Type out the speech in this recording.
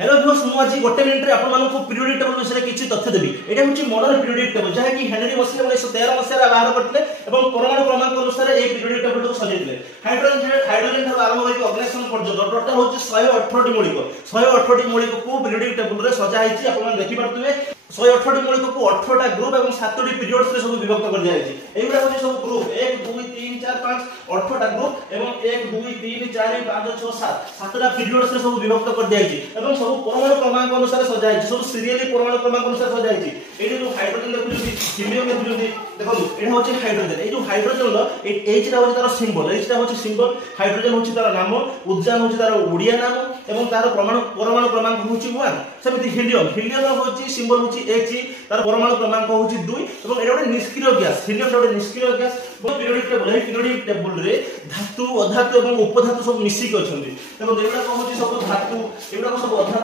Hello viewers मु आज गोटे मिनिट रे आपन मानको पीरियोडिक टेबल विषय किछि तथ्य देबी। एटा होछि मॉडर्न पीरियोडिक टेबल जहा कि हेनरी मसिन 1913 मसिया बाहर करथिले एवं परमाणु क्रमांक अनुसार ए पीरियोडिक टेबल को सजेइथिले। हाइड्रोजन ठार आरंभ होई ऑर्गेनाइजेशन पर्यंत टोटल होछि 118 मौलिक को पीरियोडिक टेबल रे सजा हिछि। आपन देखि पारथुबे 118 मौलिक को 18टा ग्रुप एवं 7टी पीरियड्स रे सब विभक्त कर दिया हिछि। एइबरा होछि सब ग्रुप 1 2 3 4 5 18टा ग्रुप एवं 1 2 3 4 5 6 7 7टा पीरियड्स रे सब विभक्त कर दिया हिछि एवं सब परमाणु क्रमांक अनुसार सजा हिछि। सब सीरियली परमाणु क्रमांक अनुसार सजा हिछि। एइ जो हाइड्रोजन देखुछी हिलियम देखुछी देखो एटा होछि हाइड्रोजन। एइ जो हाइड्रोजन लो एच रा होछि तार सिंबल। एच रा होछि सिंबल। हाइड्रोजन होछि तार नाम। उर्जान होछि तार ओडिया नाम एवं तार परमाणु क्रमांक होछि 1। सेमिति हिलियम होछि सिंबल होछि H तार परमाणु क्रमांक होछि 2 एवं एटा ଗୋଟେ निष्क्रिय गैस। हिलियम ଗୋଟେ निष्क्रिय गैस। पीरियोडिक टेबल है पीरियोडिक टेबल रे धातु अधातु एवं उपधातु सब मिसिक अछंती। देखो एटा होछि सब धातु एटा सब